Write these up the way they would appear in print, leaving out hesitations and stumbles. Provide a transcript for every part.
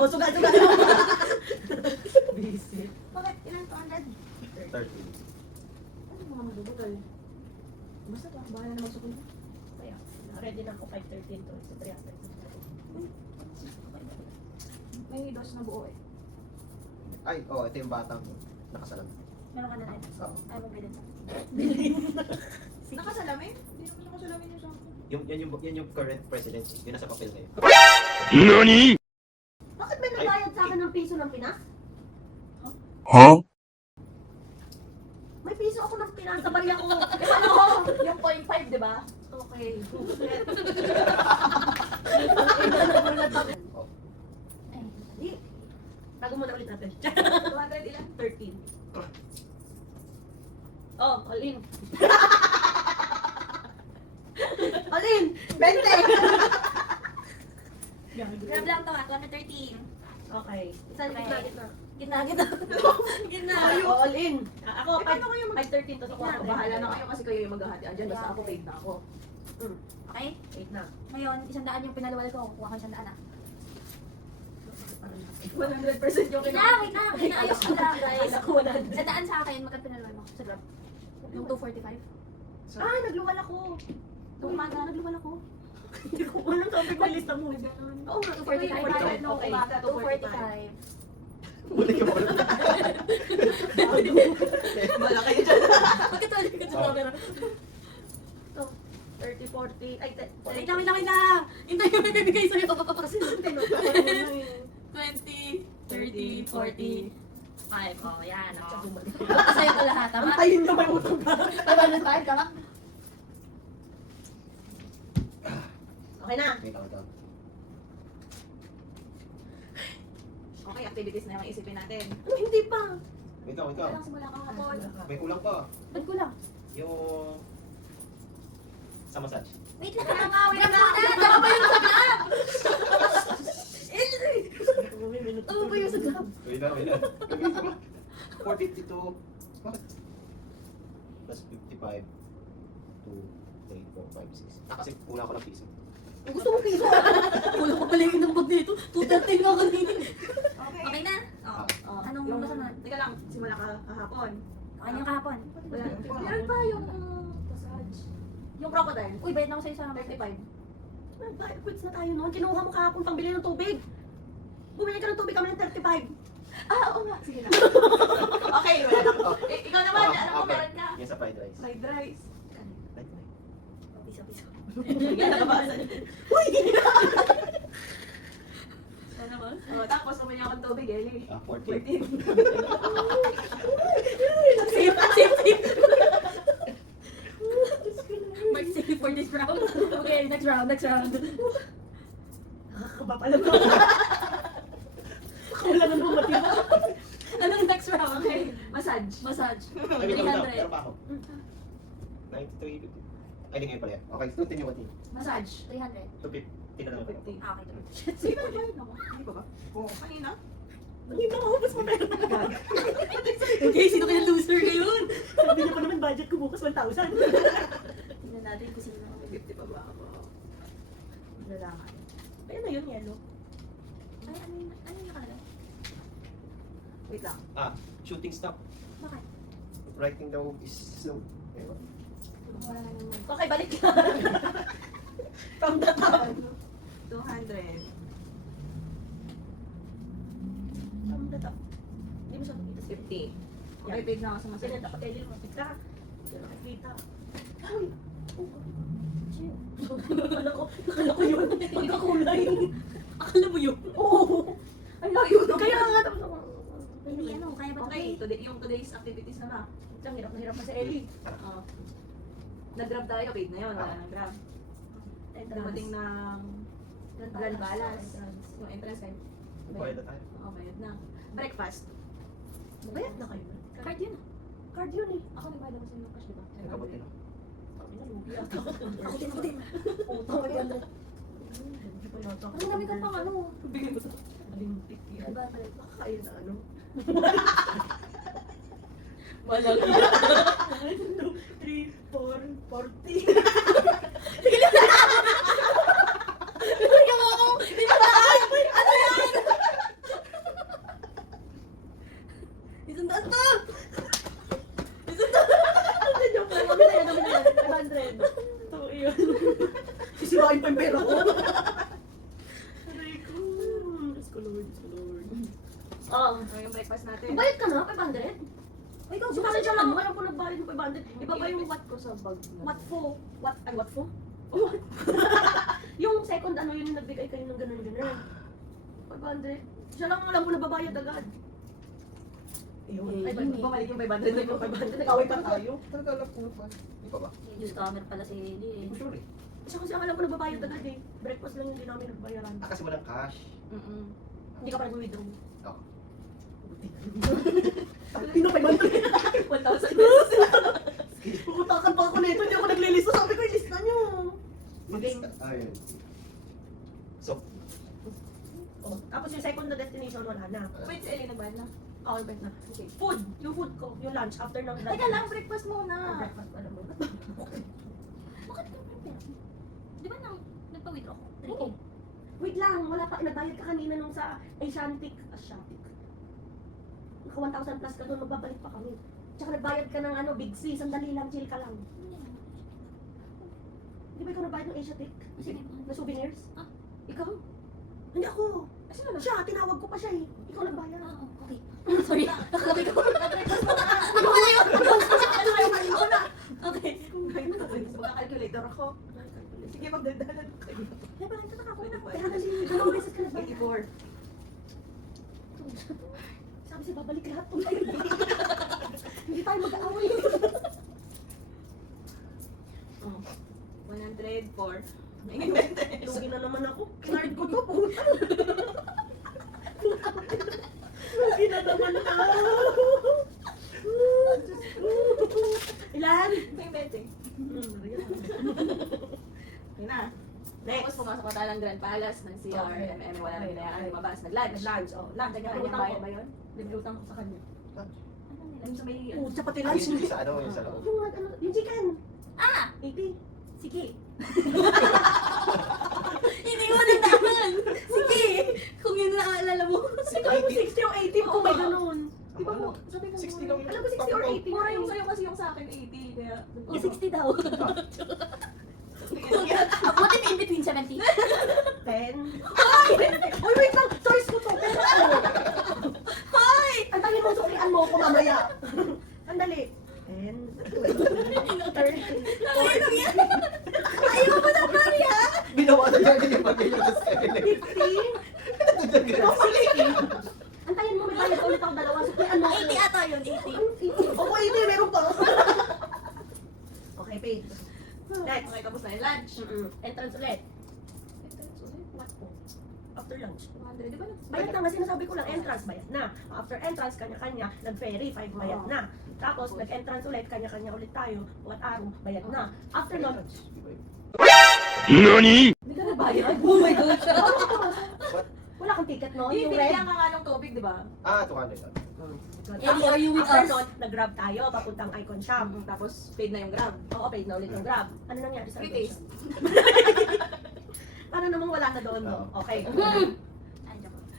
O, sugal. Busy. Bakit? Ilan 200? 30. Ano mga mabubutal? Basta pa, bahala na magsukul. Kaya, ready na ako 513 to. So, 300. May dos na buo eh. Ay, oh, ito yung batang nakasalam. Meron ka na rin. Oo. Ayaw mo bilhin sa Nakasalamin? Hindi naman nakasalamin yung sa akin. Yan yung current president. Yun nasa papel ngayon. Bakit may nagbayad sa akin ng piso ng Pinas? May piso ako ng Pinas sa barya ko. Ano? Yung 0.5, di ba? Okay. Oh. Di. Tago mo na ulit natin. 200 ilan? 13. Oh, all in. All in! 20! Grab lang to 213. Okay. Isa Okay. gitna. Gitna. Gitna. Oh, all in. Ako, Eh, paano kayo 513 to sa Ako, bahala na kayo kasi kayo yung maghahatian dyan. Basta ako paid na ako. Okay? 8 na. Ngayon, 100 yung pinalawal ko. Kuha ko 100 na. 100% yung Wait lang. Ayos ko lang. Guys, ako 100. 100 sa akin, magkano pinalawal mo? Sa Grab? Yung 245? Ah, nagluwal ako. Nung umaga. Nagluwal ako. Hindi ko alam topic ng lista mo. Oo, 245. No, Okay. umaga, 245. Buti ka mo. Wala kayo dyan. Magkatuloy ka sa Oh. camera. 30, 40, ay, Wait lang. Hintay yung bibigay sa'yo. Kasi tinutukan mo na eh. 20, 30, 40, 5. Oh, yan. Oh. Bumalik. Sa'yo ko lahat, tama? Antayin na may utang ka. Tama na tayo, tama? Okay na. Wait lang. Okay, activities na yung isipin natin. Ano, hindi pa. Wait lang. Kailangan simula kahapon. May kulang pa. Ba't ko lang? Yung sa massage. Wait lang, wait lang muna. Tama ba yung sa Grab? Tama ba yung sa Grab? Wait lang. 452. Bakit? Plus 55. 2, 3, 4, 5, 6. Kasi kulang ko ng piso. Gusto mo piso? Wala ko pala yung number dito. 213 nga kanina. Okay. Okay na? Oo. Oh, Anong yung, masunod? Teka lang, simula ka kahapon. Okay na yung kahapon. Wala. Meron pa yung massage. Yung crocodile. Uy, bayad na ako sa'yo sa 35. Quits na tayo noon. Kinuha mo kahapon pang bili ng tubig. Bumili ka ng tubig kami ng 35. Ah, oo nga. Sige na. Okay, wala na. Ikaw naman, alam mo, meron ka. Yan sa fried rice. Fried rice. Piso. Yan, nakabasa. Ano ba? Oh, tapos bumili akong tubig, Eli. 14. 14. Safe. Mark, save for this round. Okay, next round. Nakakaba pala to. Wala na nung matira. Anong next round? Okay, massage. Massage. Ay, may kulang. 300. Meron pa ako. 93, 50. Ay, di ngayon pala yan. Okay, continue. Massage. 300. 250 na lang pala. 250. Ah, okay. Sige na, bayad na ako. Hindi pa ba? Oo. Kanina? Hindi na maubos mo meron na. Okay, sino kaya loser ngayon? Sabi niya pa naman budget ko bukas 1,000. Tingnan natin kung sino. 50 pa ba ako? Lalakad. Ay, ano yun, yellow? Ay, ano yung nakalagay? Wait lang. Shooting stop. Bakit? Writing daw is slow. Ewan. Wala na naman. Okay, balik ka. From the top. 200. From the top. Hindi mo siya nakita. 50. Okay, paid na ako sa massage. Sinenta pa tayo mo. Kita. Hindi na nakikita. Ay! Akala ko yun. Pagkakulay. Akala mo yun? Oo. Ay, layo na. Kaya nga tapos ako. Hindi, ano, kaya ba Okay, today, yung today's activities na ba? Ang hirap na hirap na si Ellie. Oh. Nag-grab tayo, paid na yun. Wala nang grab. Dumating ng Grand Balas. Yung entrance kayo. Bayad na tayo. Oo, bayad na. Breakfast. Bayad na kayo. Card yun ah. Card yun eh. Ako nagbayad ako sa'yo ng cash, diba? Kabuti na. Sabi na, lugi ata. Ako din. Utang ka yan. Ano namin kang pang ano? Bigay mo sa alintik yan. Diba pala? Kakain na ano. Walang 1, 2, 3, 4, 40. Yung ako! Di ba? Ano yan? Isang daan pa! Ano joke lang? Mami sa'yo, dami na yan. 500. So, yun. Sisirain pa yung pera ko. Aray ko. Diyos ko Lord, Diyos ko Lord. Oh, Ano yung breakfast natin? bayad ka na, 500? Ay, ikaw, sumasin siya lang. Alam ko nagbayad ng 500. Iba ba yung what ko sa bag na? what for? What? Ay, what for? What? Yung second ano yun, nagbigay kayo ng ganun-ganun. 500. Siya lang alam ko nababayad agad. Ayun. Ay, bumalik yung 500. Yung 500. Nag-away pa tayo. Talaga alam ko pa. Di pa ba? Yung scammer pala si Eli eh. Sure eh. Siya kasi ang alam ko nababayad agad eh. Breakfast lang yung hindi namin nagbayaran. Ah, kasi walang cash. Hindi ka pa nag-withdraw. Ako. Pino 500. 1,000 pesos. Pukutakan pa ako nito. Hindi ako naglilista. Sabi ko, ilista nyo. Maging. Ayun. So, Oh, tapos yung second na destination, wala na. Wait, si Ellie nagbayad na. Okay, bet na. Food. Yung food ko. Yung lunch after ng lunch. Teka lang, breakfast Oh, muna. breakfast pala mo. Bakit ka prepare? Di ba nagpa-withdraw ko? Oo. Wait lang, wala pa. Nagbayad ka kanina nung sa Asiatic. Naka 1,000 plus ka doon, magbabalik pa kami. Tsaka nagbayad ka ng ano, Big C. Sandali lang, chill ka lang. Di ba ikaw nagbayad ng Asiatic? Sige. Na souvenirs? Ah. Ikaw? Hindi ako. Siya, tinawag ko pa siya eh. Ikaw nagbayad. Ah, okay. Sorry. Sabi ko. Breakfast mo na. Ano ba yun? Ano kayo kayo na? Okay. Magka-calculator ako. Sige, magdadalan kayo. Eh, bakit tataka ko na? Kaya kasi, dalawang beses ka nagbayad. 84. Sabi siya, babalik lahat. Hindi tayo mag-aaway. 104. Lugi na naman ako. Kinard ko to. Puta. Lugi na naman ako. Ilan? May betting. Yun na. Next. Tapos pumasok pa tayo ng Grand Palace, ng CR, Okay. MM, wala na binayaran, lumabas, nag-lunch. Lunch. Oh, lunch. Kanya Nagkakutang bayad ko. ba yun? Nagkakutang ko sa kanya. Yung sa may... Puta, pati lunch. yung sa ano, yung sa loob. Yung ano, yung chicken. Ah! 80. Sige. Hindi mo na naman. Sige. Kung yun naaalala mo. Siguro mo 60 o 80 kung may ganun. Di ba Ano? mo? Sabi ko, 60 lang yun. alam ko 60 or 80. Mura yung sa'yo kasi yung sa akin 80, kaya... O 60 daw. Ah, Ako din in between 70. 10. Uy, wait lang! Choice ko to! Pero ano? Hoy! Antayin mo, suklian mo ako mamaya. Andali. 10, 20, 30, Ano yan? Ayaw mo na Maria. Binawa na niya yung pag-ibig sa 50. Antayin mo, may bayad ka ulit ako dalawa. Suklian mo ako. 80 ata yun, 80. Ako, 80, meron pa. Okay, paid. Next. Okay, tapos na yung lunch. Entrance ulit. What po? After lunch. 200, di ba? Bayad na nga, sinasabi ko lang, entrance, bayad na. After entrance, kanya-kanya, nag-ferry, 5 bayad na. Tapos, nag-entrance ulit, kanya-kanya ulit tayo, buwat araw, bayad na. After nun, NANI?! Hindi ka nabayad? Oh my gosh. wala kang ticket no? Yung Yung red. binigyan ka nga ng tubig, di ba? Ah, 200 lang. Eli, are you with After us? nun, nag-grab tayo, papuntang Icon Shop. Tapos paid na yung Grab. Oo, paid na ulit yung grab. Ano nangyari sa Free Icon taste. Shop? Paano namang wala na doon, no? Okay. Ay, joke lang.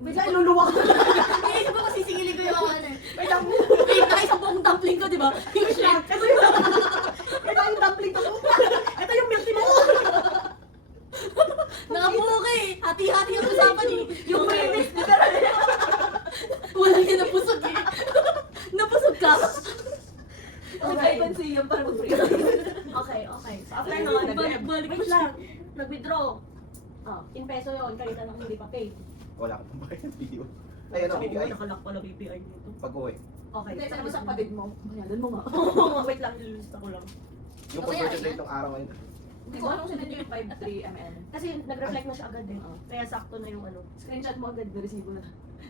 Bigla iluluwa ko. Iniisip ko kasi singilin ko yung ano. Wait lang. Wait, nakaisang buong dumpling ko, di ba? Yung shit. Ito yung dumpling ko. Ito yung milk tea mo. Nakabuka eh. Hati-hati ang usapan eh. Yung premise, di ba? Walang yun napusog eh. Napusog ka. Okay. Nag-Icon para mag-free. Okay, okay. So after nun, Balik wait lang. Nag-withdraw. Oh, in peso yun. Kanina lang hindi pa pay. Wala akong pambayad video. Ayun ang Sabi ko, BPI. nakalak pala BPI dito. Pag-uwi. Okay. Hindi, sabi mo sa kapatid mo. Bayadan mo nga. Wait lang, nililista ko lang. Yung Okay, conversion okay. rate ng araw ngayon. Hindi ko anong sinend yung 53 ml. Kasi nag-reflect na siya agad eh. Kaya sakto na yung ano. Screenshot mo agad, na-resibo na.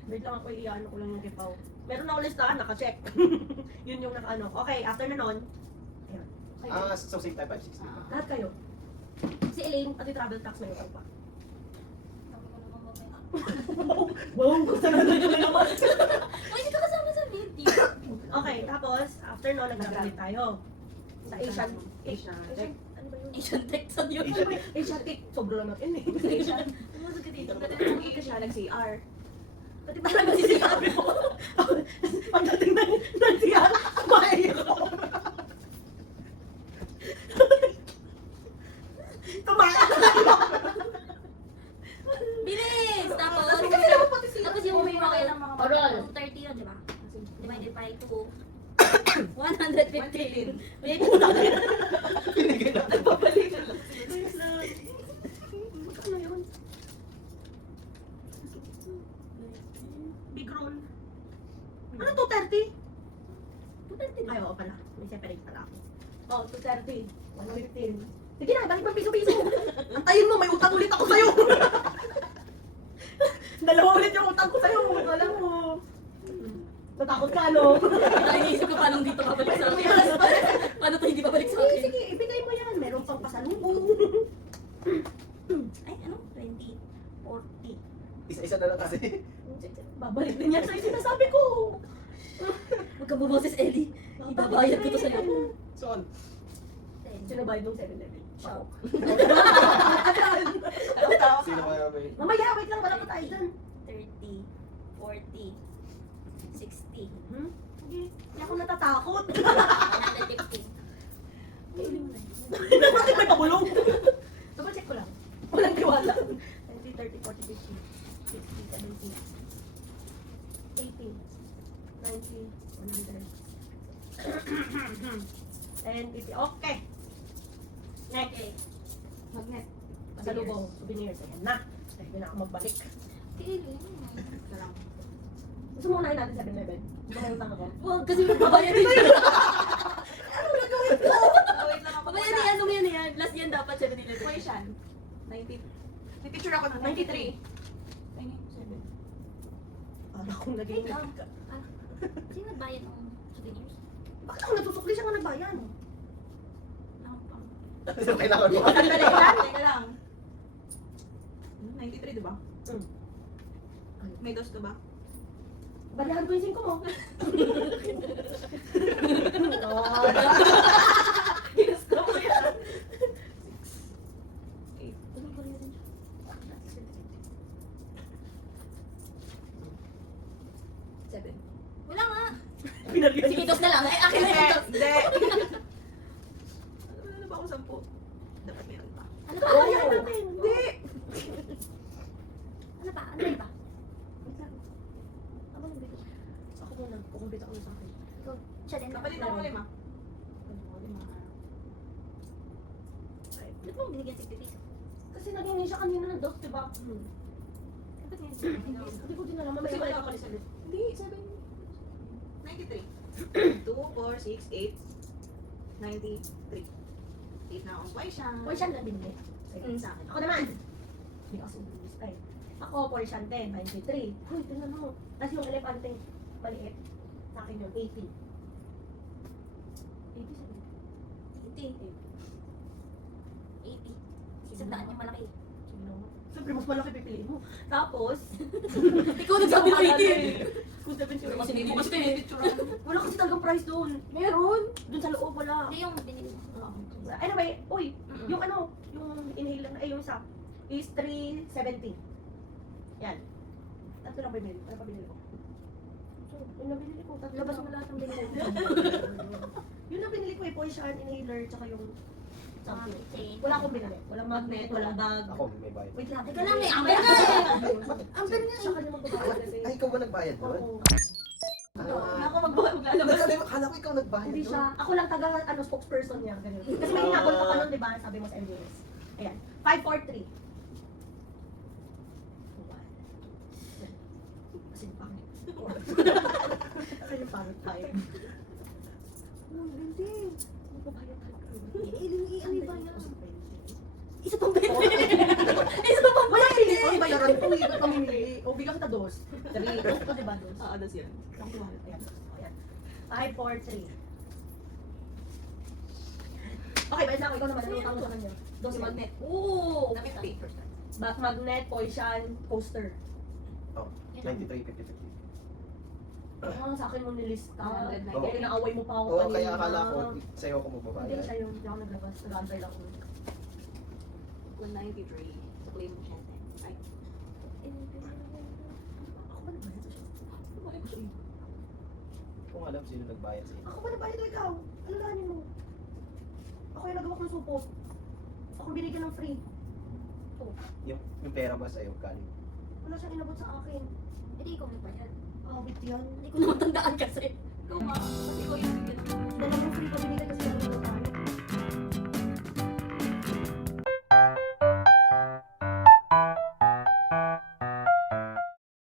Wait lang ako, iyaano ko lang yung kipaw. Meron na ako listahan, naka-check. Yun yung naka-ano. Okay, after na nun, ayan. Okay. Ah, so same time 560. Lahat kayo. Si Elaine, pati travel tax na yung pa. Wow, gusto na naman. Uy, hindi ka kasama sa video. Okay, tapos, after nun, nag-graduate tayo. Sa Asian, Asian. ano ba yun? Asian tech sa yun. Asiatic, sobra lang yun eh. Asian. Pumasok ka dito. Dati nung ka siya, nag-CR. Pati parang nasisisabi mo. yun, di ba? Divided by 2. 115. Wait, Pinigay na. Nagpapalitan lang. Ayos na. Magkano yun? Big roll. Ano 230? 230 ay, oo pala. May separate pala ako. Oo, 230. 115. Sige na, balik mo piso-piso. Antayin mo, may utang ulit ako sa'yo. Dalawa ulit yung utang ko sa'yo. Alam mo. Natakot ka, no? iniisip ko paano dito babalik sa akin. Paano to hindi babalik sa Sige, akin? sige, ibigay mo yan. Meron pang pasalubong. Ay, ano? 20, 40. Isa-isa na lang kasi. Babalik din yan sa'yo. Sinasabi ko. Huwag kang bumoses, Ellie. Ibabayad ko to sa'yo. Son. Sino bayad ng 7-Eleven? Shock. Anong tawag Sino ka? kaya may... Mamaya, wait lang. Wala pa tayo dyan. 30, 40, 60, Hmm? Sige. Hindi ako natatakot. 150. Bakit may pabulong? Double check ko lang. Walang tiwala. 20, 30, 40, 50, 60, 70, 80, 90, 100. And 50. Okay. Next. Okay. Magnet. Pasalubong. Souvenirs. Ayan na. Pwede na ako magbalik. Salam. Gusto mo unahin natin 7-Eleven? Gusto mo yung tanong ko? Huwag kasi magbabayad din siya. Ano gagawin ko? Wait lang ako. Mamaya na yan, mamaya na yan. Last yan dapat 7-Eleven. Question. 90. May picture ako ng 93. Ay, 7. Ano kung naging... Wait lang. Sino nagbayad ng souvenirs? Bakit ako nagsusukli siya nga nagbayan? Ano kailangan mo? Sandali lang. Teka lang. 93, di ba? Hmm. May dos ka ba? Balihan ko yung 5 mo. Ginusto mo yan. 7. Wala nga. Pinagyan Sige, dos na lang. Ay, akin na yung dos. Hindi. Ano ba ako 10? Dapat meron pa. Ano ba? Oh, yan natin. Hindi. Ano pa? Ano pa? Ako muna. Kukumpit ako sa akin. Ikaw, siya din. Kapalit ako 5. Ba't mo binigyan 60 pesos? Kasi naging siya kanina ng dos, diba? Dapat nga Hindi ko din alam. Mamaya Kasi balik wala ako ni Salit. Hindi, 7. 93. 2, 4, 6, 8, 93. 8 na akong question. Portion na binili. Sa akin. Ako naman. Hindi ako subulis. Ay. Ako, portion 10, 93. Uy, tingnan mo. Tapos yung elepante, maliit. Sa akin yung 80. 80. 80. Isang daan yung malaki. Siyempre, mas malaki pipiliin mo. Tapos, Ikaw nagsabi ng 80. kung 70 Kasi hindi mo Kasi may picture ako. wala kasi talagang price doon. Meron. Doon sa loob, wala. Hindi yung binili mo. Anyway, uy, yung ano, yung inhaler na, yung isa, is 370. Yan. Tatlo lang binili. Ano pa binili ko? So, yun na binili ko. Tatlo Labas lang. mo lahat ng binili mo. Yun na binili ko eh, poison, inhaler, tsaka yung something. Okay. Wala akong binili. Walang magnet, walang bag. Ako, may bayad. Wait lang. Teka lang, may amber nga eh. Amber nga. Siya kanya magbabayad kasi. Ay, ikaw ba nagbayad doon? Oo. Ako maglalabas. Akala ko ikaw nagbayad Hindi doon. siya. Ako lang taga ano spokesperson niya. Ganun. Kasi may hinabol ka pa nun, di ba? Sabi mo sa MBS. Ayan. 543. Kasi yung pangit. Kasi yung pangit tayo. Hindi. Magbabayad tayo. Ano ba yan? Isa pang pwede. Isa pa Wala hindi ko bayaran ko. Iba pamimili. O bigyan kita dos. Dali. Dos ko diba dos? Oo, das yun. Lang 200. Ayan. Ayan. 543. Okay, bayad na ako. Ikaw naman. Ano utang mo sa kanya? Dos Si Magnet. Oo. Na 50. Back magnet, poison, poster. Oh, 23, 50, 50. Ah, sa akin mo nilista. 190. Kaya inaaway mo pa ako Oo, kaya akala ko sa'yo ako Hindi magbabayad. siya yung hindi ako naglabas. Nag-aantay lang ako. 193. Sa claim mo siya. Ay. Ako ba nagbayad siya? Kung alam sino nagbayad sa'yo. Ako ba nagbayad o ikaw? Alalahanin mo. Ako yung nagawa ko ng supo. Ako binigyan ng free. Yung pera ba sa'yo, galing? Wala siyang inabot sa akin. Hindi ikaw nagbayad. Awit yan. Hindi ko na matandaan kasi. Ikaw, ma.